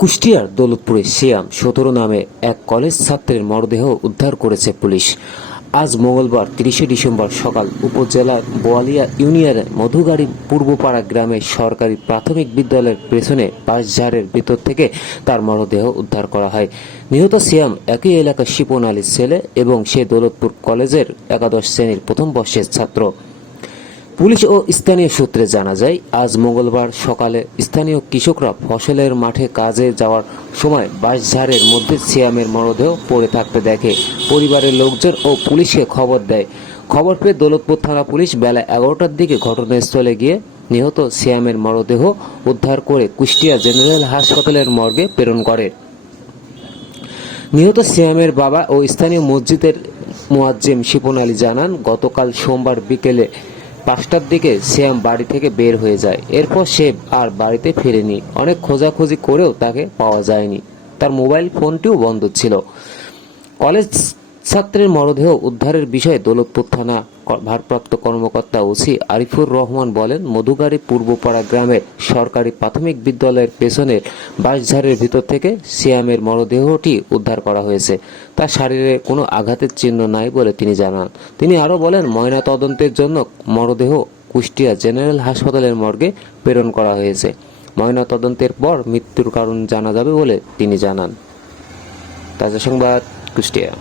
কুষ্টিয়ার দৌলতপুরে শিয়াম সতেরো নামে এক কলেজ ছাত্রের মরদেহ উদ্ধার করেছে পুলিশ। আজ মঙ্গলবার তিরিশে ডিসেম্বর সকাল উপজেলার বোয়ালিয়া ইউনিয়নের মধুগাড়ি পূর্বপাড়া গ্রামের সরকারি প্রাথমিক বিদ্যালয়ের পেছনে বাঁশঝাড়ের ভিতর থেকে তার মরদেহ উদ্ধার করা হয়। নিহত সিয়াম একই এলাকার শিপন আলীর ছেলে এবং সে দৌলতপুর কলেজের একাদশ শ্রেণির প্রথম বর্ষের ছাত্র। পুলিশ ও স্থানীয় সূত্রে জানা যায়, আজ মঙ্গলবার সকালে স্থানীয় কৃষকরা ফসলের মাঠে কাজে যাওয়ার সময় বাঁশঝাড়ের মধ্যে সিয়ামের মরদেহ পড়ে থাকতে দেখে পরিবারের লোকজন ও পুলিশকে খবর দেয়। খবর পেয়ে দৌলতপুর থানা পুলিশ বেলা এগারোটার দিকে ঘটনাস্থলে গিয়ে নিহত সিয়ামের মরদেহ উদ্ধার করে কুষ্টিয়া জেনারেল হাসপাতালের মর্গে প্রেরণ করে। নিহত সিয়ামের বাবা ও স্থানীয় মসজিদের মুয়াজ্জিম শিপন আলী জানান, গতকাল সোমবার বিকেলে পাঁচটার দিকে শ্যাম বাড়ি থেকে বের হয়ে যায়। এরপর সে আর বাড়িতে ফেরেনি। অনেক খোঁজাখুঁজি করেও তাকে পাওয়া যায়নি। তার মোবাইল ফোনটিও বন্ধ ছিল। কলেজ ছাত্রের মরদেহ উদ্ধারের বিষয়ে দৌলতপুর থানা ভারপ্রাপ্ত কর্মকর্তা ওসি আরিফুর রহমান বলেন, মধুগাড়ি পূর্বপাড়া গ্রামের সরকারি প্রাথমিক বিদ্যালয়ের পেছনের বাঁশঝাড়ের ভিতর থেকে সিয়ামের মরদেহটি উদ্ধার করা হয়েছে। তার শরীরে কোনো আঘাতের চিহ্ন নাই বলে তিনি জানান। তিনি আরও বলেন, ময়না তদন্তের জন্য মরদেহ কুষ্টিয়া জেনারেল হাসপাতালের মর্গে প্রেরণ করা হয়েছে। ময়না তদন্তের পর মৃত্যুর কারণ জানা যাবে বলে তিনি জানান। তাজা সংবাদ, কুষ্টিয়া।